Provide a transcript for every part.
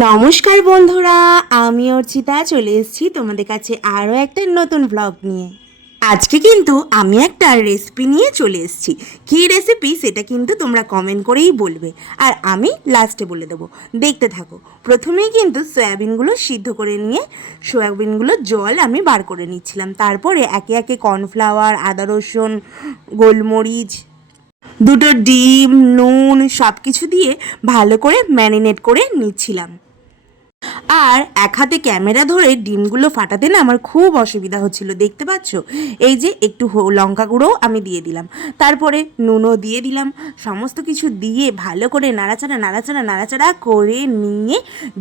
নমস্কার বন্ধুরা, আমি অর্চিতা, চলে এসেছি তোমাদের কাছে আরও একটা নতুন ব্লগ নিয়ে। আজকে কিন্তু আমি একটা রেসিপি নিয়ে চলে এসেছি। কী রেসিপি সেটা কিন্তু তোমরা কমেন্ট করেই বলবে। আর আমি লাস্টে বলে দেবো। দেখতে থাকো। প্রথমেই কিন্তু সয়াবিনগুলো সিদ্ধ করে নিয়ে সয়াবিনগুলো জল আমি বার করে নিচ্ছিলাম। তারপরে একে একে কর্নফ্লাওয়ার আদা রসুন, গোলমরিচ, দুটো ডিম, নুন সব কিছু দিয়ে ভালো করে ম্যারিনেট করে নিচ্ছিলাম। আর এক হাতে ক্যামেরা ধরে ডিমগুলো ফাটাতে না আমার খুব অসুবিধা হচ্ছিল, দেখতে পাচ্ছ? এই যে একটু লঙ্কা গুঁড়োও আমি দিয়ে দিলাম। তারপরে নুনও দিয়ে দিলাম। সমস্ত কিছু দিয়ে ভালো করে নাড়াচাড়া নাড়াচাড়া নাড়াচাড়া করে নিয়ে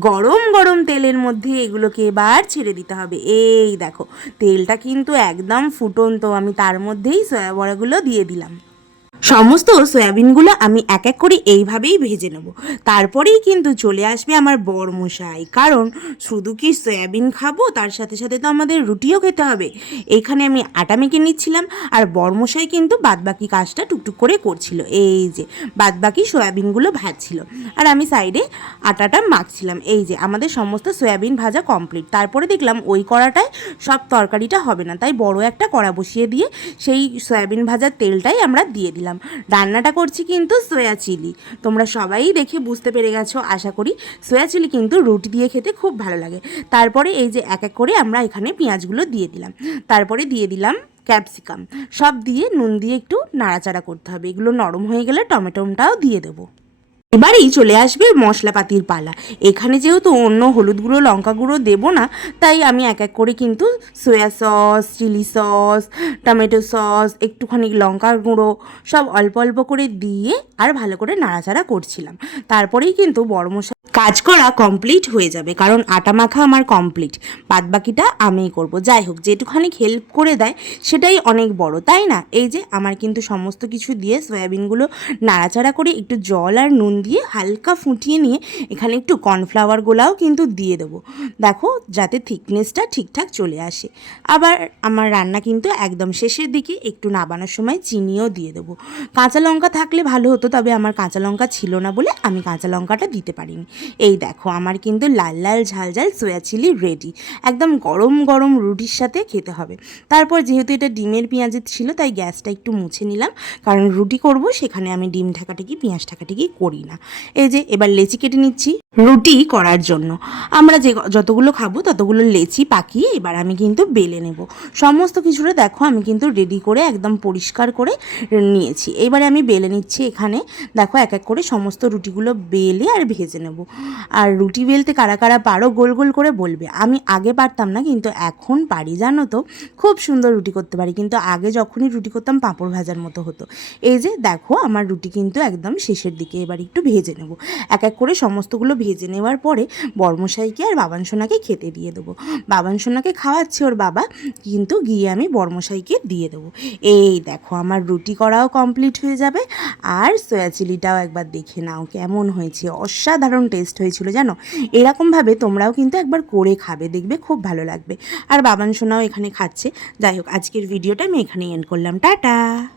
গরম গরম তেলের মধ্যে এগুলোকে এবার ছেড়ে দিতে হবে। এই দেখো, তেলটা কিন্তু একদম ফুটন্ত, আমি তার মধ্যেই সয়া বড়াগুলো দিয়ে দিলাম। সমস্ত সয়াবিনগুলো আমি এক এক করে এইভাবেই ভেজে নেব। তারপরেই কিন্তু চলে আসবে আমার বড় মশাই কারণ শুধু কি সয়াবিন খাব, তার সাথে সাথে তো আমাদের রুটিও খেতে হবে। এইখানে আমি আটা মেখে নিচ্ছিলাম আর বরমশাই কিন্তু বাদবাকি কাজটা টুকটুক করে করছিল। এই যে, বাদবাকি সয়াবিনগুলো ভাজছিল। আর আমি সাইডে আটাটা মাখছিলাম। এই যে, আমাদের সমস্ত সয়াবিন ভাজা কমপ্লিট। তারপরে দেখলাম ওই কড়াটায় সব তরকারিটা হবে না। তাই বড় একটা কড়া বসিয়ে দিয়ে সেই সয়াবিন ভাজার তেলটাই আমরা দিয়ে দিলাম। রান্নাটা করছি কিন্তু সোয়া চিলি তোমরা সবাই দেখে বুঝতে পেরে গেছো, আশা করি সোয়া চিলি কিন্তু রুটি দিয়ে খেতে খুব ভালো লাগে। তারপরে এই যে এক এক করে আমরা এখানে পেঁয়াজগুলো দিয়ে দিলাম। তারপরে দিয়ে দিলাম ক্যাপসিকাম সব দিয়ে নুন দিয়ে একটু নাড়াচাড়া করতে হবে। এগুলো নরম হয়ে গেলে টমেটোটাও দিয়ে দেবো। এবারেই চলে আসবে মশলাপাতির পালা। এখানে যেহেতু অন্য হলুদ গুঁড়ো, লঙ্কা গুঁড়ো দেবো না, তাই আমি এক এক করে কিন্তু soya sauce chilli sauce tomato sauce একটুখানি লঙ্কা গুঁড়ো সব অল্প অল্প করে দিয়ে আর ভালো করে নাড়াচাড়া করছিলাম। তারপরেই কিন্তু বড় মশলা কাজ করা কমপ্লিট হয়ে যাবে, কারণ আটা মাখা আমার কমপ্লিট বাদ বাকিটা আমিই করব। যাই হোক, যেটুখানি হেল্প করে দেয়, সেটাই অনেক বড়, তাই না? এই যে আমার কিন্তু সমস্ত কিছু দিয়ে সয়াবিনগুলো নাড়াচাড়া করে একটু জল আর নুন দিয়ে হালকা ফুটিয়ে নিয়ে এখানে একটু কর্নফ্লাওয়ার গোলাও কিন্তু দিয়ে দেবো। দেখো, যাতে থিকনেসটা ঠিকঠাক চলে আসে। আবার আমার রান্না কিন্তু একদম শেষের দিকে একটু নাবানোর সময় চিনিও দিয়ে দেবো। কাঁচা লঙ্কা থাকলে ভালো হতো, তবে আমার কাঁচা লঙ্কা ছিল না বলে আমি কাঁচা লঙ্কাটা দিতে পারিনি। এই দেখো, আমার কিন্তু লাল লাল ঝাল ঝাল সোয়া চিলি রেডি একদম গরম গরম রুটির সাথে খেতে হবে। তারপর যেহেতু এটা ডিমের পেঁয়াজের ছিল, তাই গ্যাসটা একটু মুছে নিলাম। কারণ রুটি করব, সেখানে আমি ডিম ঢাকাটিকি, পেঁয়াজ ঢাকাটিকি করি না। এই যে, এবার লেচি কেটে নিচ্ছি। রুটি করার জন্য। আমরা যে যতগুলো খাব ততগুলো লেচি পাকিয়ে এবার আমি কিন্তু বেলে নেব। সমস্ত কিছুটা দেখো আমি কিন্তু রেডি করে একদম পরিষ্কার করে নিয়েছি। এবারে আমি বেলে নিচ্ছি এখানে, দেখো এক এক করে সমস্ত রুটিগুলো বেলে আর ভেজে নেব। আর রুটি বেলতে কারা কারা পারো গোল গোল করে বলবে। আমি আগে পারতাম না, কিন্তু এখন পারি, জানো তো। খুব সুন্দর রুটি করতে পারি, কিন্তু আগে যখনই রুটি করতাম পাঁপড় ভাজার মতো হতো। এই যে দেখো আমার রুটি কিন্তু একদম শেষের দিকে এবার একটু ভেজে নেব। এক এক করে সমস্তগুলো ভেজে নেওয়ার পরে বর্মশাইকে আর বাবান সোনাকে খেতে দিয়ে দেবো। বাবান সোনাকে খাওয়াচ্ছে ওর বাবা, কিন্তু গিয়ে আমি বর্মশাইকে দিয়ে দেবো। এই দেখো আমার রুটি করাও কমপ্লিট হয়ে যাবে, আর সয়া চিলিটাও একবার দেখে নাও কেমন হয়েছে। অসাধারণ টেস্ট হয়েছিল জানো? এরকমভাবে তোমরাও কিন্তু একবার করে খাবে, দেখবে খুব ভালো লাগবে। আর বাবান সোনাও এখানে খাচ্ছে। যাই হোক, আজকের ভিডিওটা আমি এখানেই এন্ড করলাম। টাটা!